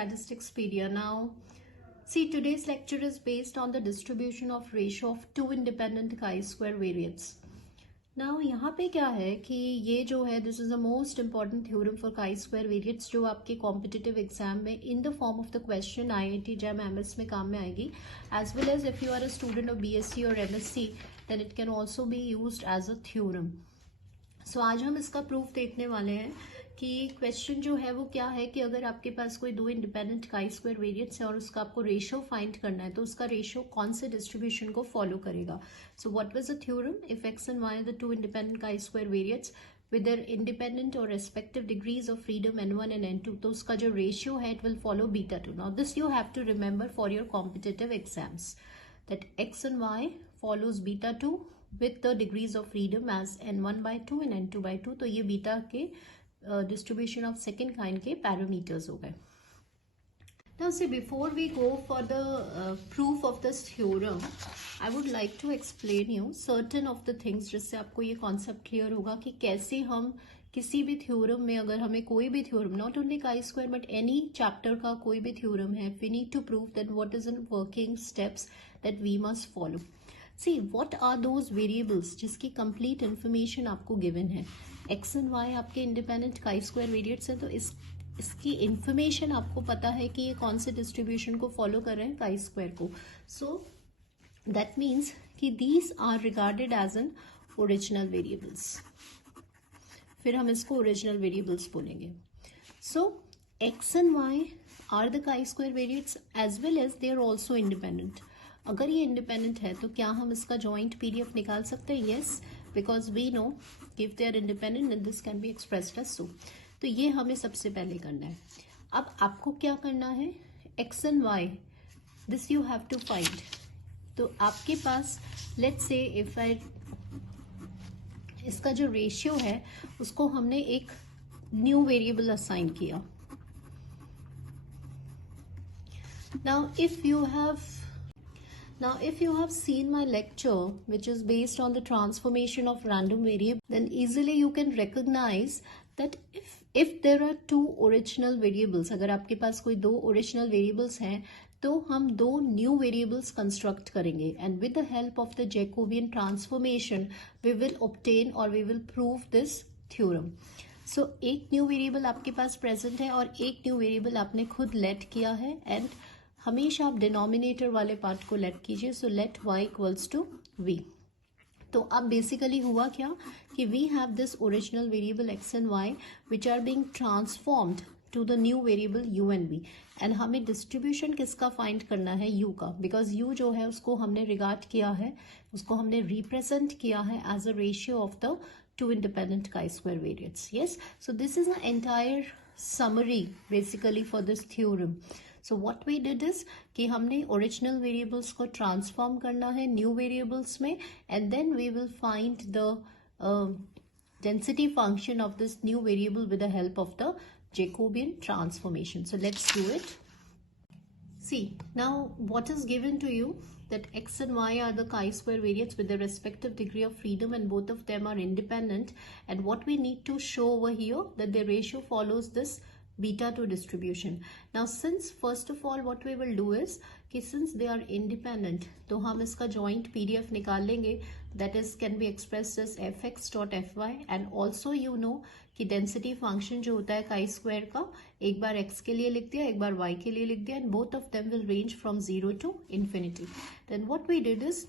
Statisticspedia. Now, see, today's lecture is based on the distribution of ratio of two independent chi-square variates. Now, यहाँ पे क्या है कि ये जो है this is the most important theorem for chi-square variates जो आपके competitive exam में in the form of the question IIT JAM MS में काम में आएगी, as well as if you are a student of BSc or MSc then it can also be used as a theorem. So आज हम इसका proof देखने वाले हैं कि क्वेश्चन जो है वो क्या है कि अगर आपके पास कोई दो इंडिपेंडेंट काई स्क्वायर वेरिएट्स है और उसका आपको रेशियो फाइंड करना है तो उसका रेशियो कौन से डिस्ट्रीब्यूशन को फॉलो करेगा. So what was the theorem? If X and Y are the two independent chi square variates with their independent or respective degrees of freedom n1 and n2, तो उसका जो रेशियो है it will follow beta 2. Now this you have to remember for your competitive exams that x and y follows beta 2 with the degrees of freedom as n1 by 2 and n2 by 2. तो ये beta के distribution of second kind के parameters हो गए. Now see, before we go for the proof of this theorem, I would like to explain you certain of the things जिससे आपको ये concept clear होगा कि कैसे हम किसी भी theorem में, अगर हमें कोई भी theorem, not only chi-square but any chapter का कोई भी theorem है, we need to prove that what is the working steps that we must follow. See, what are those variables जिसकी complete information आपको given है. x and y आपके independent chi-square variates हैं, तो इसकी इंफॉर्मेशन आपको पता है कि ये कौन से डिस्ट्रीब्यूशन को फॉलो कर रहे हैं, काई स्क्वायर को. सो दैट मीन्स कि these are regarded as an original variables. फिर हम इसको ओरिजिनल वेरिएबल्स बोलेंगे. So X and Y are the chi square variates as well as they are also independent. अगर ये इंडिपेंडेंट है तो क्या हम इसका जॉइंट पीडीएफ निकाल सकते हैं? Yes, because we know if they are independent and this can be expressed as so. तो ये हमें सबसे पहले करना है. अब आपको क्या करना है, x and y this you have to find. तो आपके पास लेट्स से इफ आई, इसका जो रेशियो है उसको हमने एक न्यू वेरिएबल असाइन किया. Now if you have seen my lecture which is based on the transformation of random variable, then easily you can recognize that if there are two original variables, अगर आपके पास कोई दो original variables हैं तो हम दो new variables construct करेंगे and with the help of the Jacobian transformation we will obtain or we will prove this theorem. So एक new variable आपके पास present है और एक new variable आपने खुद let किया है and हमेशा आप डिनोमिनेटर वाले पार्ट को लेट कीजिए. So let y equals to v. तो अब बेसिकली हुआ क्या कि we have this original variable x and y which are being transformed to the new variable u and v. And हमें डिस्ट्रीब्यूशन किसका फाइंड करना है, u का, बिकॉज u जो है उसको हमने रिगार्ड किया है, उसको हमने रिप्रेजेंट किया है as a ratio of the two independent chi square variates. Yes, so this is the entire summary basically for this theorem. So what we did is कि हमने ओरिजिनल वेरिएबल्स को ट्रांसफॉर्म करना है न्यू वेरिएबल्स में and then we will find the density function of this new variable with the help of the Jacobian transformation. So let's do it. See, now what is given to you that x and y are the chi-square variates with their respective degree of freedom and both of them are independent, and what we need to show over here that the ratio follows this beta 2 distribution. Now since first of all what we will do is कि since they are independent तो हम इसका joint PDF निकाल लेंगे, that is can be expressed as fx dot fy, and also you know कि density function जो होता है chi square का, एक बार x के लिए लिख दिया, एक बार y के लिए लिख दिया, and both of them will range from 0 to infinity. Then what we did is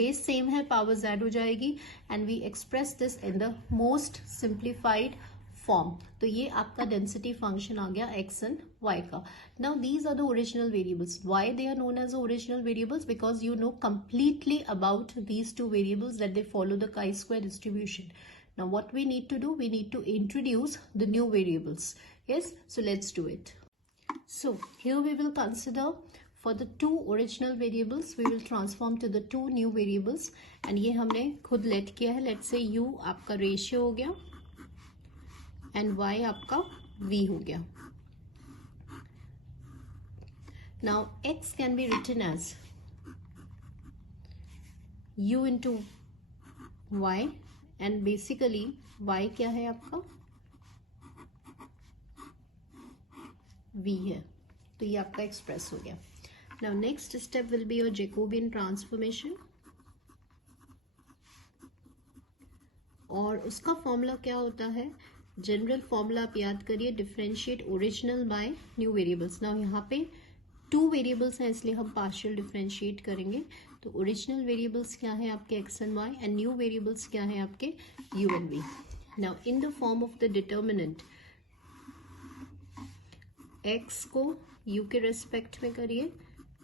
base same है, power z हो जाएगी and we express this in the most simplified form. तो ये आपका डेंसिटी फंक्शन आ गया x एंड y का. Now these are the original variables. Why they are known as original variables? Because you know completely about these two variables that they follow the chi square distribution. Now what we need to do, we need to introduce the new variables. Yes, so let's do it. So here we will consider for the two original variables we will transform to the two new variables and ये हमने खुद late किया है. Let's say u आपका ratio हो गया and y आपका v हो गया. Now x can be written as u into y and basically y क्या है आपका, v है, तो ये आपका एक्सप्रेस हो गया. Now next step will be your Jacobian transformation, और उसका फॉर्मूला क्या होता है, जनरल फॉर्मूला आप याद करिए, differentiate original by new variables. Now यहाँ पे 2 वेरिएबल्स हैं इसलिए हम पार्शियल डिफरेंशिएट करेंगे. तो ओरिजिनल वेरिएबल्स क्या है आपके x and y, and new variables क्या है आपके u and v. Now in the form of the determinant, x को u के रेस्पेक्ट में करिए,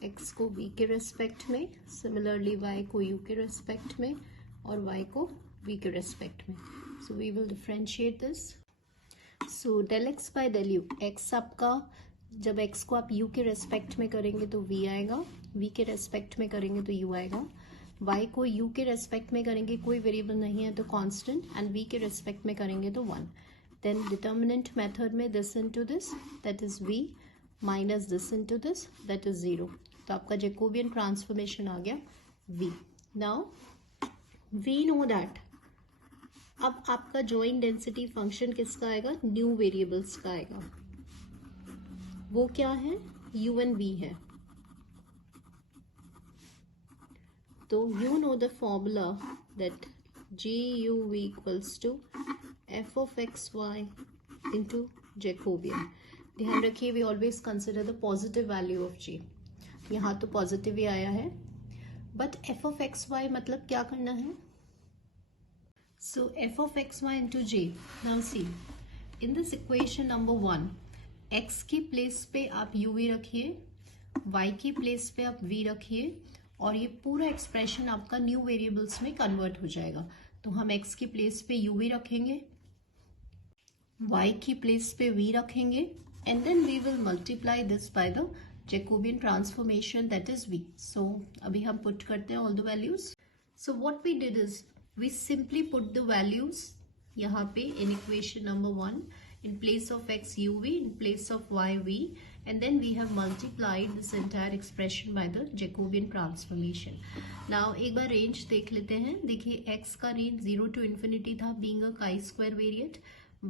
x को v के रेस्पेक्ट में, सिमिलरली y को u के रेस्पेक्ट में और y को v के रेस्पेक्ट में. So we will differentiate this. So del x by del u, x आपका, जब x को आप u के रेस्पेक्ट में करेंगे तो v आएगा, v के रेस्पेक्ट में करेंगे तो u आएगा, y को u के रेस्पेक्ट में करेंगे, कोई वेरिएबल नहीं है तो कांस्टेंट, एंड v के रेस्पेक्ट में करेंगे तो 1. देन डिटर्मिनेंट मेथड में this into this, that is v, minus this into this, that is 0. तो आपका जैकोबियन ट्रांसफॉर्मेशन आ गया v. Now we know that अब आपका जॉइंट डेंसिटी फंक्शन किसका आएगा, न्यू वेरिएबल्स का आएगा. वो क्या है, u एंड v है. तो you know the formula that GUV equals to f of xy into Jacobian. ध्यान रखिए, we always consider the positive value of g. यहाँ तो पॉजिटिव ही आया है, बट f of xy मतलब क्या करना है. So f of xy into j. Now see, in this equation number 1, x की प्लेस पे आप uv रखिए, y की प्लेस पे आप v रखिए, और ये पूरा एक्सप्रेशन आपका न्यू वेरिएबल्स में कन्वर्ट हो जाएगा. तो हम x की प्लेस पे uv रखेंगे, y की प्लेस पे v रखेंगे, and then we will multiply this by the Jacobian transformation, that is v. सो अभी हम पुट करते हैं all the values. So what we did is we simply put the values यहाँ पे in equation number 1, in place of x uv, in place of y v, and then we have multiplied this entire expression by the Jacobian transformation. Now एक बार range देख लेते हैं. देखिए x का range 0 to infinity था, being a chi-square variate.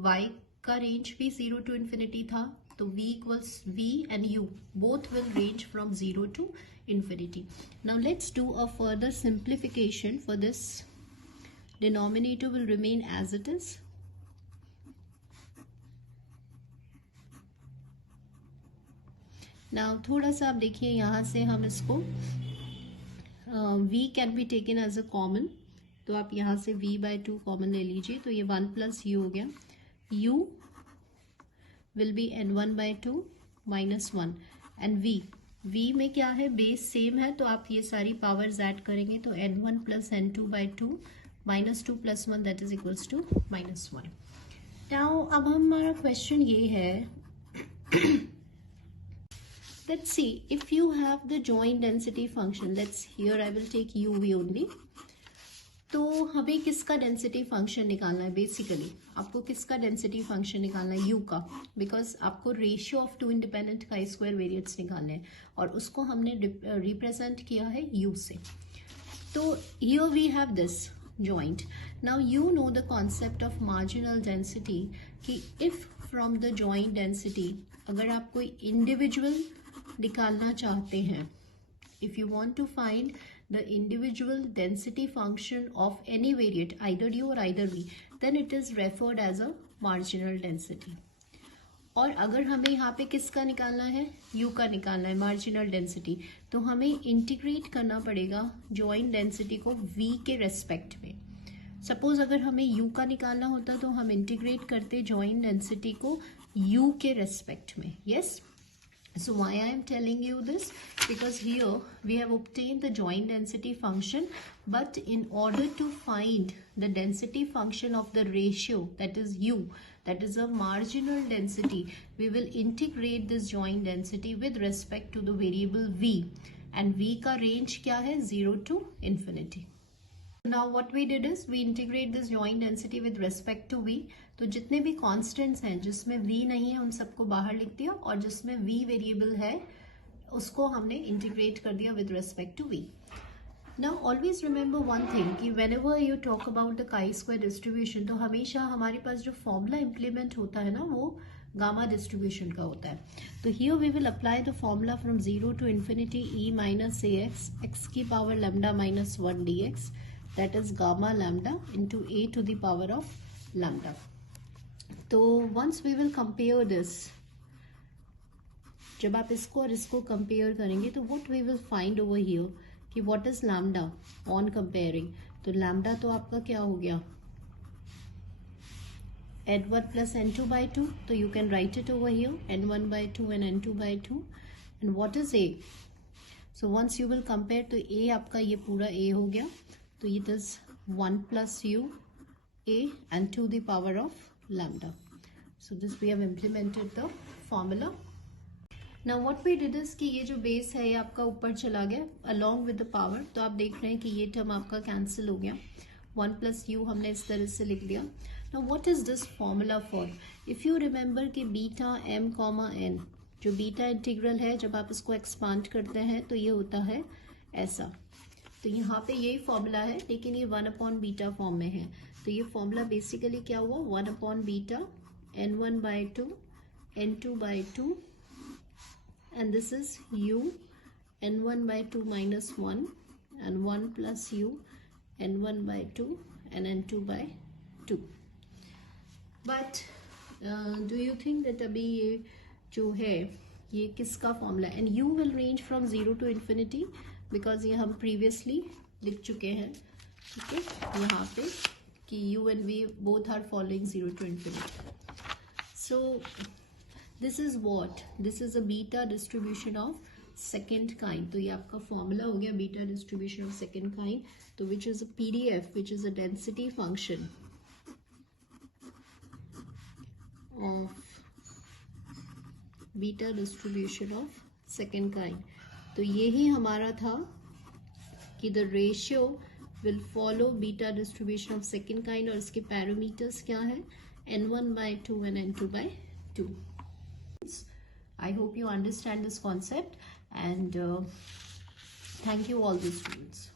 y का range भी 0 to infinity था, तो v equals v and u both will range from 0 to infinity. Now let's do a further simplification. For this, denominator will remain as it is. Now थोड़ा सा आप देखिए, यहाँ से हम इसको v can be taken as a common, तो आप यहाँ से v बाय 2 कॉमन ले लीजिए, तो ये 1 प्लस u हो गया. u will be n1 by 2 minus 1, and v में क्या है, बेस सेम है, तो आप ये सारी पावर्स ऐड करेंगे तो n1 plus n2 by 2 minus 2 plus 1, that is equals to minus 1. Now अब हमारा क्वेश्चन ये है, let's see, if you have the joint density function, here I will take uv only. तो हमें किसका डेंसिटी फंक्शन निकालना है, बेसिकली आपको किसका डेंसिटी फंक्शन निकालना है, u का, बिकॉज आपको ratio of 2 independent chi square variates निकालने हैं, और उसको हमने रिप्रेजेंट किया है u से. तो here we have this joint. Now you know the concept of marginal density, कि if from the joint density अगर आप कोई इंडिविजुअल निकालना चाहते हैं, if you want to find the individual density function of any variate, either u or either v, then it is referred as a marginal density. और अगर हमें यहाँ पे किसका निकालना है, u का निकालना है, marginal density, तो हमें इंटीग्रेट करना पड़ेगा joint density को v के रेस्पेक्ट में. सपोज अगर हमें u का निकालना होता तो हम इंटीग्रेट करते joint density को u के रेस्पेक्ट में. yes. So why I am telling you this? Because here we have obtained the joint density function, but in order to find the density function of the ratio, that is u, that is a marginal density, we will integrate this joint density with respect to the variable v, and v का range क्या है, 0 to infinity. Now what we did is we integrate this joint density with respect to v. तो जितने भी constants हैं जिसमें v नहीं है उन सबको बाहर लिख दिया, और जिसमें v वेरिएबल है उसको हमने इंटीग्रेट कर दिया with respect to v. Now always remember one thing, कि whenever you talk about the chi-square distribution, तो हमेशा हमारे पास जो फॉर्मूला इम्प्लीमेंट होता है ना, वो गामा डिस्ट्रीब्यूशन का होता है. तो here we will apply the formula from 0 to infinity e minus ax x की power lambda minus 1 dx, that is gamma lambda into a to the power of lambda. तो once we will compare this, जब आप इसको और इसको compare करेंगे तो what we will find over here कि what is lambda on comparing. तो lambda तो आपका क्या हो गया, n1 plus n2 by 2. तो you can write it over here, n1 by 2 and n2 by 2. And what is a? So once you will compare, तो a आपका ये पूरा a हो गया. तो it is 1 plus u a and to the power of lambda. So this we have implemented the formula. Now what we did is कि ये जो बेस है ये आपका ऊपर चला गया along with the power. तो आप देख रहे हैं कि ये टर्म आपका कैंसिल हो गया. 1 plus u हमने इस तरह से लिख दिया. Now what is this formula for? If you remember कि बीटा m कॉमा n, जो बीटा इंटीग्रल है जब आप इसको एक्सपांड करते हैं तो ये होता है ऐसा. तो यहाँ पे यही फॉर्मूला है लेकिन ये 1 अपॉन बीटा फॉर्म में है. तो ये फॉर्मूला बेसिकली क्या हुआ, 1 upon beta n1 by 2 n2 by 2 and this is u n1 by 2 minus 1 and 1 plus u n1 by 2 and n2 by 2. But do you think that अभी ये जो है ये किसका formula, and you will range from 0 to infinity because ये हम previously लिख चुके हैं. ठीक है, यहाँ पे कि U and V both are following 0 to infinity. So this is what, this is a beta distribution of second kind. तो ये आपका फॉर्मूला हो गया beta distribution of second kind. तो which is a PDF, which is a density function of beta distribution of second kind. तो यही हमारा था कि the ratio will follow beta distribution of second kind और इसके पैरामीटर्स क्या है, n1 by 2 and n2 by 2. I hope you understand this concept and thank you all the students.